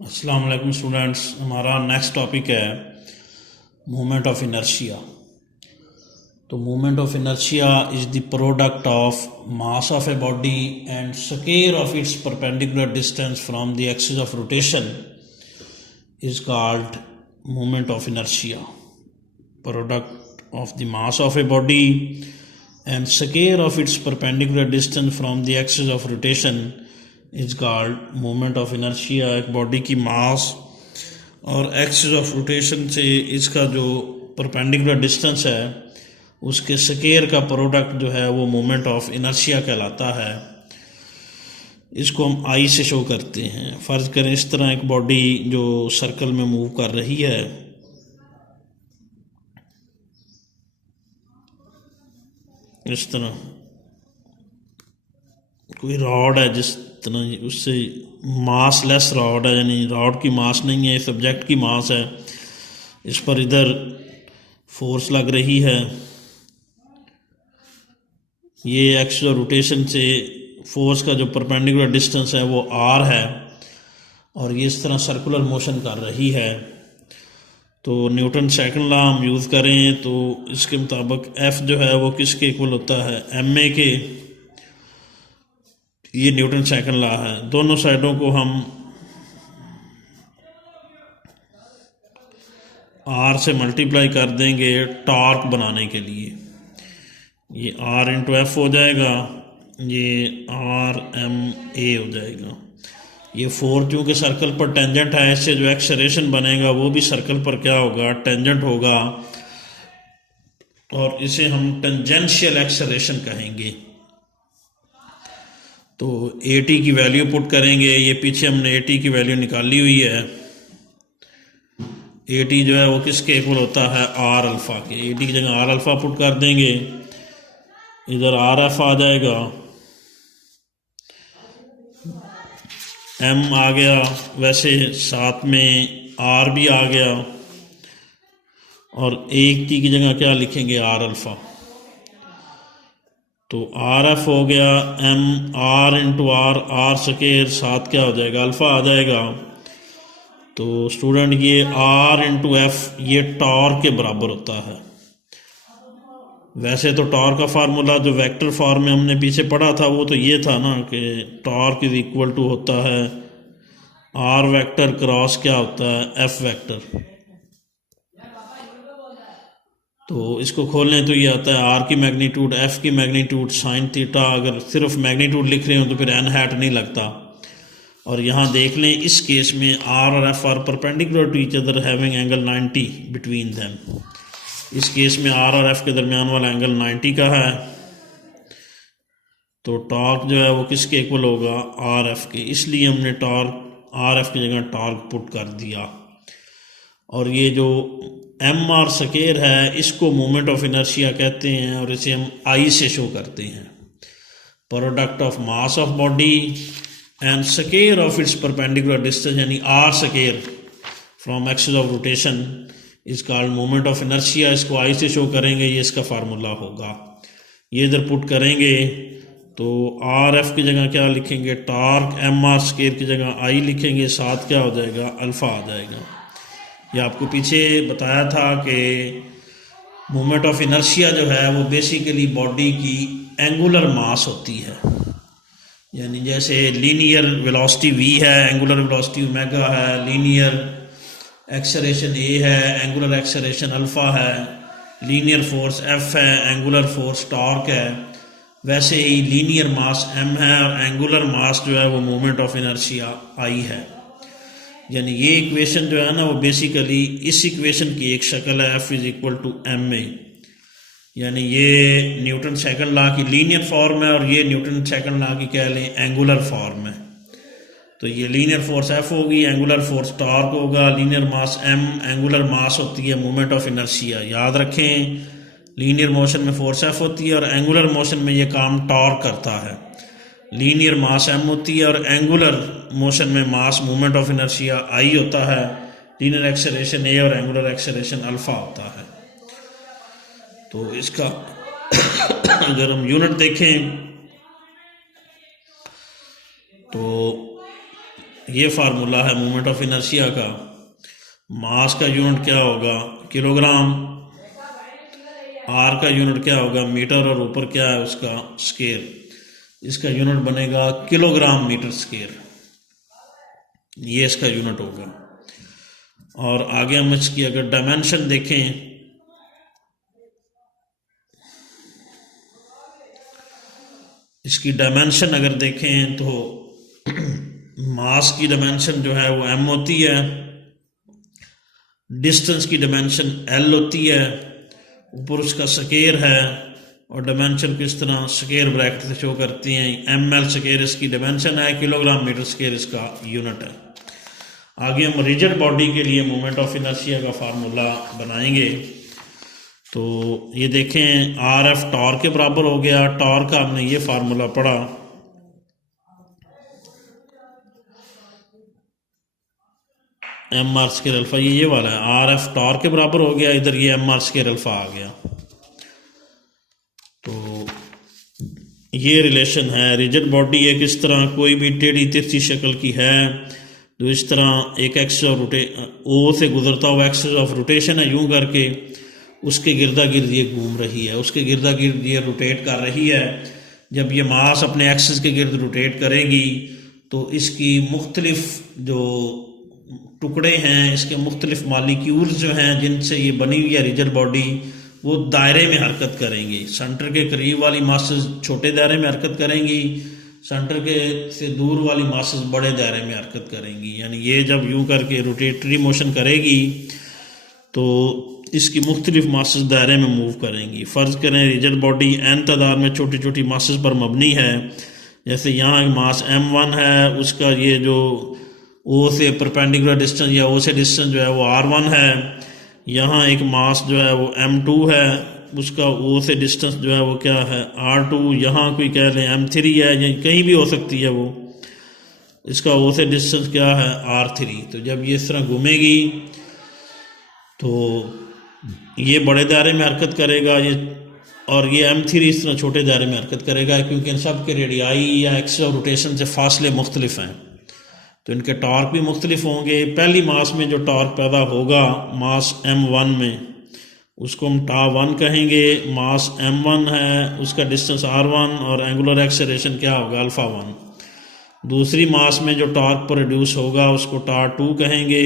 अस्सलाम वालेकुम स्टूडेंट्स। हमारा नेक्स्ट टॉपिक है मूवमेंट ऑफ इनर्शिया। तो movement of inertia is the product of mass of a body and square of its perpendicular distance from the axis of rotation is called movement of inertia. Product of the mass of a body and square of its perpendicular distance from the axis of rotation is called movement of inertia. एक body की मास और axis of rotation से इसका जो perpendicular distance है उसके square का product जो है वो मूवमेंट ऑफ इनर्शिया कहलाता है। इसको हम आई से शो करते हैं। फ़र्ज़ करें इस तरह एक बॉडी जो सर्कल में मूव कर रही है, इस तरह कोई रॉड है, जिस तरह उससे मास लेस रॉड है, यानी रॉड की मास नहीं है, सब्जेक्ट की मास है, इस पर इधर फोर्स लग रही है। ये एक्सिस ऑफ रोटेशन से फोर्स का जो परपेंडिकुलर डिस्टेंस है वो आर है और ये इस तरह सर्कुलर मोशन कर रही है। तो न्यूटन सेकंड लॉ हम यूज़ करें तो इसके मुताबिक एफ जो है वो किसके इक्वल होता है, एम ए के। ये न्यूटन सेकंड लॉ है। दोनों साइडों को हम आर से मल्टीप्लाई कर देंगे टॉर्क बनाने के लिए। ये आर इंटू एफ हो जाएगा, ये आर एम ए हो जाएगा। ये फोर चूँकि सर्कल पर टेंजेंट है, इससे जो एक्सेलरेशन बनेगा वो भी सर्कल पर क्या होगा, टेंजेंट होगा, और इसे हम टेंजेंशियल एक्सेलरेशन कहेंगे। तो ए टी की वैल्यू पुट करेंगे। ये पीछे हमने ए टी की वैल्यू निकाली हुई है। ए टी जो है वो किसके इक्वल होता है, आर अल्फ़ा के। ए टी की जगह आर अल्फ़ा पुट कर देंगे, इधर आर एफ आ जाएगा, एम आ गया, वैसे साथ में आर भी आ गया, और एक टी की जगह क्या लिखेंगे, आर अल्फ़ा। तो आर एफ हो गया M R into R, R square, साथ क्या हो जाएगा, अल्फ़ा आ जाएगा। तो स्टूडेंट ये आर इंटू एफ ये टॉर्क के बराबर होता है। वैसे तो टॉर्क का फार्मूला जो वेक्टर फॉर्म में हमने पीछे पढ़ा था वो तो ये था ना कि टॉर्क इज इक्वल टू होता है आर वेक्टर क्रॉस क्या होता है, एफ वेक्टर। तो इसको खोलें तो ये आता है आर की मैग्नीट्यूड, एफ की मैग्नीट्यूड, साइन थीटा। अगर सिर्फ मैग्नीट्यूड लिख रहे हो तो फिर एन हैट नहीं लगता। और यहाँ देख लें इस केस में आर और F R perpendicular to each other having angle 90 between them. इस केस में आर और एफ के दरमियान वाला एंगल 90 का है। तो टॉर्क जो है वो किसके इक्वल होगा, आर एफ के। इसलिए हमने टॉर्क आर एफ की जगह टॉर्क पुट कर दिया। और ये जो एम आर स्क्वायर है इसको मोमेंट ऑफ इनर्शिया कहते हैं और इसे हम आई से शो करते हैं। Product of mass of body and square of its perpendicular distance, यानी R square from axis of rotation is called moment of inertia. इसको आई से शो करेंगे, ये इसका फार्मूला होगा। ये इधर पुट करेंगे तो आर एफ की जगह क्या लिखेंगे, टॉर्क, एम आर स्क्वायर की जगह आई लिखेंगे, साथ क्या हो जाएगा, अल्फ़ा आ जाएगा। ये आपको पीछे बताया था कि मोमेंट ऑफ इनर्शिया जो है वो बेसिकली बॉडी की एंगुलर मास होती है। यानी जैसे लीनियर वेलोसिटी v है, एंगुलर वेलोसिटी ओमेगा है, लीनियर एक्सेलरेशन a है, एंगुलर एक्सेलरेशन अल्फ़ा है, लीनियर फोर्स f है, एंगुलर फोर्स टॉर्क है, वैसे ही लीनियर मास m है और एंगुलर मास जो है वो मोमेंट ऑफ इनर्शिया I है। यानी ये इक्वेशन जो है ना वो बेसिकली इस इक्वेशन की एक शक्ल है, F is equal to M A. यानी ये न्यूटन सेकंड लॉ की लीनियर फॉर्म है और ये न्यूटन सेकंड लॉ की कह लें एंगुलर फॉर्म है। तो ये लीनियर फोर्स F होगी, एंगुलर फोर्स टॉर्क होगा, लीनियर मास M, एंगुलर मास होती है मोमेंट ऑफ इनर्शिया। याद रखें लीनियर मोशन में फोर्स F होती है और एंगुलर मोशन में ये काम टॉर्क करता है। लीनियर मास m होती है और एंगुलर मोशन में मास मोमेंट ऑफ इनर्शिया I होता है। लीनियर एक्सेलरेशन a और एंगुलर एक्सेलरेशन अल्फा होता है। तो इसका अगर हम यूनिट देखें तो ये फार्मूला है मोमेंट ऑफ इनर्शिया का। मास का यूनिट क्या होगा किलोग्राम, आर का यूनिट क्या होगा मीटर, और ऊपर क्या है उसका स्केयर, इसका यूनिट बनेगा किलोग्राम मीटर स्केयर, ये इसका यूनिट होगा। और आगे हम इसकी अगर डायमेंशन देखें, इसकी डायमेंशन अगर देखें तो मास की डायमेंशन जो है वो m होती है, डिस्टेंस की डायमेंशन l होती है, ऊपर उसका स्केयर है, और डायमेंशन किस तरह स्केयर ब्रैकेट से शो करती हैं। ml स्केयर इसकी डायमेंशन है, किलोग्राम मीटर स्केयर इसका यूनिट है। आगे हम रिजिड बॉडी के लिए मोमेंट ऑफ इनर्शिया का फार्मूला बनाएंगे। तो ये देखें आर एफ टॉर्क के बराबर हो गया। टॉर्क का हमने ये फार्मूला पढ़ा, एम आर स्केयर अल्फा, ये वाला है, आर एफ टॉर्क के बराबर हो गया, इधर ये एम आर स्केयर अल्फा आ गया। तो ये रिलेशन है। रिजिड बॉडी एक इस तरह कोई भी टेढ़ी तिरछी शक्ल की है, तो इस तरह एक एक्सिस ऑफ ओ से गुजरता हुआ एक्सिस ऑफ रोटेशन है, यूं करके उसके गिरदा गिर्द ये घूम रही है, उसके गिरदा गिर्द ये रोटेट कर रही है। जब ये मास अपने एक्सिस के गिर्द रोटेट करेगी तो इसकी मुख्तलिफ जो टुकड़े हैं, इसके मुख्तलिफ मालिक्यूल्स जो हैं जिनसे ये बनी हुई है रिजिड बॉडी, वो दायरे में हरकत करेंगी। सेंटर के करीब वाली मासेस छोटे दायरे में हरकत करेंगी, सेंटर के से दूर वाली मासेस बड़े दायरे में हरकत करेंगी। यानी ये जब यूं करके रोटेटरी मोशन करेगी तो इसकी मुख्तलिफ मासेस दायरे में मूव करेंगी। फ़र्ज़ करें रिजिड बॉडी n तादाद में छोटी छोटी मासेस पर मबनी है। जैसे यहाँ एक मास m1 है, उसका ये जो O से परपेंडिकुलर डिस्टेंस या O से डिस्टेंस जो है वो r1 है। यहाँ एक मास जो है वो m2 है, उसका O से डिस्टेंस जो है वो क्या है r2। यहाँ कोई कह लें m3 है, या कहीं भी हो सकती है वो, इसका O से डिस्टेंस क्या है r3। तो जब ये इस तरह घूमेगी तो ये बड़े दायरे में हरकत करेगा, ये और ये m3 इस तरह छोटे दायरे में हरकत करेगा, क्योंकि इन सब के रेडियाई या एक्सिस ऑफ रोटेशन से फासले मुख्तलिफ हैं, तो इनके टॉर्क भी मुख्तलिफ होंगे। पहली मास में जो टॉर्क पैदा होगा मास m1 में, उसको हम टा1 कहेंगे। मास m1 है, उसका डिस्टेंस r1 और एंगुलर एक्सेलरेशन क्या होगा अल्फा1। दूसरी मास में जो टॉर्क प्रोड्यूस होगा उसको टा2 कहेंगे।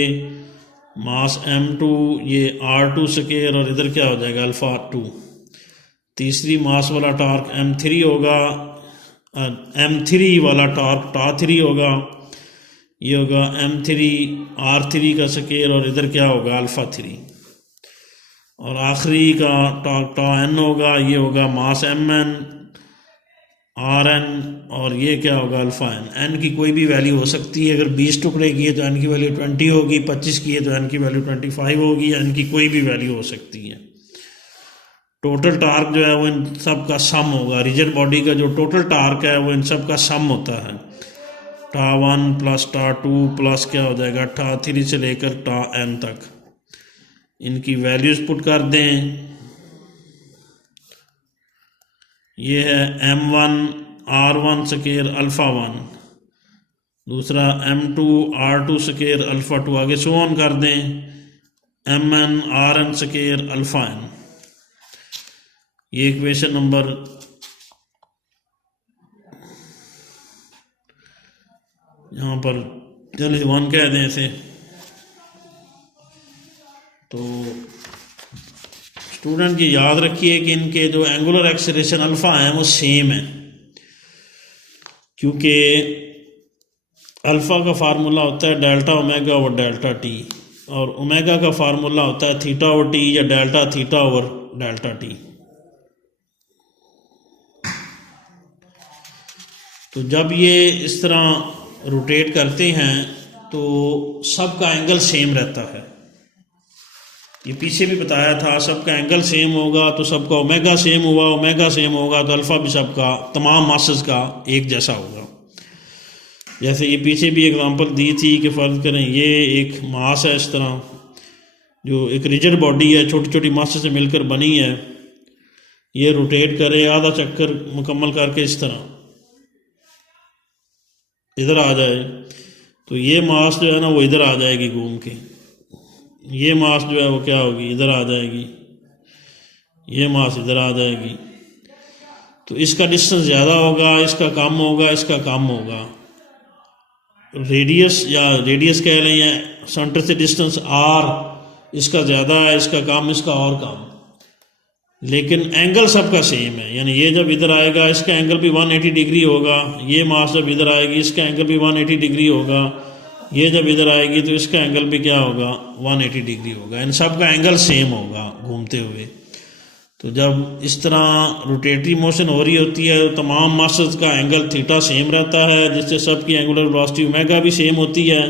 मास m2 ये r2 स्केयर और इधर क्या हो जाएगा अल्फा2। तीसरी मास वाला टॉर्क m3 होगा, m3 वाला टॉर्क टा3 होगा, ये होगा m3 r3 का स्केयर और इधर क्या होगा अल्फा3। और आखिरी का टॉर्क टा n होगा, ये होगा मास mn rn और ये क्या होगा अल्फा n। n की कोई भी वैल्यू हो सकती है, अगर 20 टुकड़े की है तो n की वैल्यू 20 होगी, 25 की है तो n की वैल्यू 25 होगी, n की कोई भी वैल्यू हो सकती है। टोटल टार्क जो है वो इन सब का सम होगा। रिजिड बॉडी का जो टोटल टार्क है वो इन सब का सम होता है। टा1 प्लस टा2 प्लस क्या हो जाएगा टा3 से लेकर टा n तक। इनकी वैल्यूज पुट कर दें। ये है m1 r1 स्केयर अल्फा1, दूसरा m2 r2 स्केयर अल्फा2, आगे सो ऑन कर दें mn rn square alpha n। ये इक्वेशन नंबर यहाँ पर चलिए 1 कह दें इसे। तो स्टूडेंट ये याद रखिए कि इनके जो एंगुलर एक्सेलरेशन अल्फा हैं वो सेम है, क्योंकि अल्फा का फार्मूला होता है delta omega over delta T, और ओमेगा का फार्मूला होता है थीटा ओवर टी या delta theta over delta T. तो जब ये इस तरह रोटेट करते हैं तो सबका एंगल सेम रहता है। ये पीछे भी बताया था, सबका एंगल सेम होगा तो सबका ओमेगा सेम हुआ, ओमेगा सेम होगा तो अल्फ़ा भी सबका तमाम मासेस का एक जैसा होगा। जैसे ये पीछे भी एग्जांपल दी थी कि फ़र्ज़ करें ये एक मास है इस तरह, जो एक रिजिड बॉडी है, छोटी छोटी मासेस से मिलकर बनी है, ये रोटेट करे, आधा चक्कर मुकम्मल करके इस तरह इधर आ जाए, तो ये मास जो है ना वो इधर आ जाएगी घूम के, ये मास जो है वो क्या होगी, इधर आ जाएगी, ये मास इधर आ जाएगी। तो इसका डिस्टेंस ज़्यादा होगा, इसका कम होगा, इसका कम होगा। रेडियस या रेडियस कह लें या सेंटर से डिस्टेंस आर, इसका ज़्यादा है, इसका कम, इसका और कम, लेकिन एंगल सबका सेम है। यानी ये जब इधर आएगा इसका एंगल भी 180 डिग्री होगा, ये मास जब इधर आएगी इसका एंगल भी 180 डिग्री होगा, ये जब इधर आएगी तो इसका एंगल भी क्या होगा, 180 डिग्री होगा। इन सब का एंगल सेम होगा घूमते हुए। तो जब इस तरह रोटेटरी मोशन हो रही होती है तो तमाम मासेस का एंगल थीटा सेम रहता है, जिससे सबकी एंगुलर वेलोसिटी ओमेगा भी सेम होती है।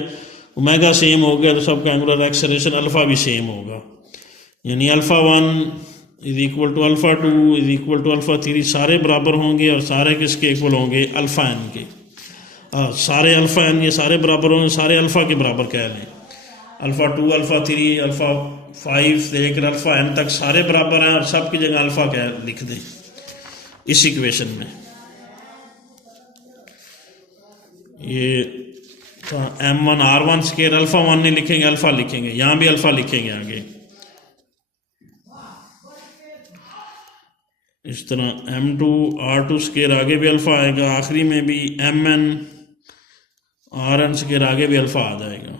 ओमेगा सेम हो गया तो सबका एंगुलर एक्सेलरेशन अल्फ़ा भी सेम होगा। यानी alpha 1 is equal to alpha 2 is equal to alpha 3, सारे बराबर होंगे और सारे किसके इक्वल होंगे, अल्फ़ा एन के। सारे अल्फ़ा एन ये सारे बराबर होंगे, सारे अल्फ़ा के बराबर कह लें। अल्फ़ा 2 अल्फ़ा 3 अल्फ़ा 5 से लेकर अल्फ़ा एन तक सारे बराबर हैं और सब की जगह अल्फ़ा क्या लिख दें इस इक्वेशन में। ये M1 R1 स्केयर अल्फ़ा 1 नहीं लिखेंगे, अल्फ़ा लिखेंगे, यहाँ भी अल्फ़ा लिखेंगे आगे। इस तरह M2 R2 स्केयर आगे भी अल्फ़ा आएगा, आखिरी में भी MN RN स्केयर आगे भी अल्फ़ा आ जाएगा।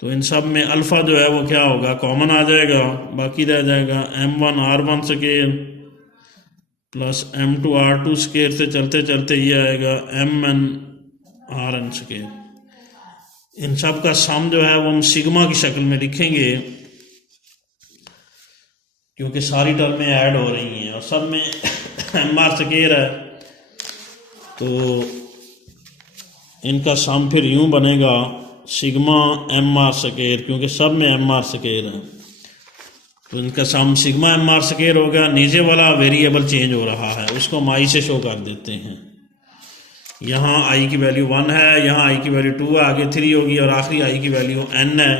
तो इन सब में अल्फ़ा जो है वो क्या होगा, कॉमन आ जाएगा, बाकी रह जाएगा M1 R1 square plus M2 R2 square से चलते चलते ये आएगा MN RN स्केयर। इन सब का सम जो है वो हम सिग्मा की शक्ल में लिखेंगे, क्योंकि सारी टर्में ऐड हो रही हैं और सब में MR स्केयर है। तो इनका सम फिर यूं बनेगा सिग्मा MR स्केयर, क्योंकि सब में MR स्केयर है। तो इनका सम सिग्मा MR स्केयर हो गया। नीचे वाला वेरिएबल चेंज हो रहा है, उसको हम I से शो कर देते हैं। यहाँ I की वैल्यू 1 है, यहाँ I की वैल्यू 2 है, आगे 3 होगी और आखिरी I की वैल्यू N है।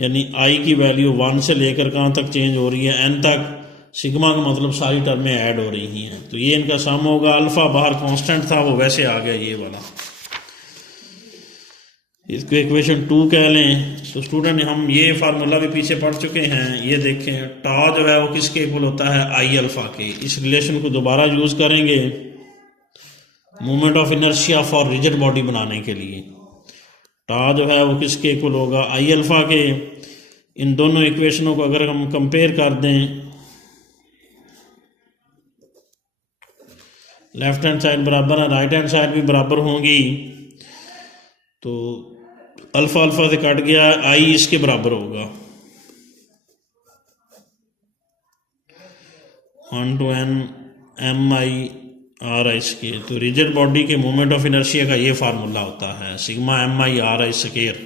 यानी I की वैल्यू 1 से लेकर कहाँ तक चेंज हो रही है, N तक। सिग्मा का मतलब सारी टर्में ऐड हो रही हैं। तो ये इनका सम होगा। अल्फ़ा बाहर कांस्टेंट था वो वैसे आ गया ये वाला, इसको इक्वेशन 2 कह लें। तो स्टूडेंट हम ये फार्मूला भी पीछे पढ़ चुके हैं, ये देखें टा जो है वो किसके इक्वल होता है, आई अल्फ़ा के। इस रिलेशन को दोबारा यूज़ करेंगे moment of inertia for rigid body बनाने के लिए। टा जो है वो किसके इक्वल होगा, आई अल्फ़ा के। इन दोनों इक्वेशनों को अगर हम कंपेयर कर दें, लेफ्ट हैंड साइड बराबर है, राइट हैंड साइड भी बराबर होंगी, तो अल्फ़ा अल्फ़ा से कट गया, आई इसके बराबर होगा 1 to n MI RI square. तो रिजिड बॉडी के मोमेंट ऑफ इनर्शिया का ये फार्मूला होता है सिग्मा MI RI स्केयर।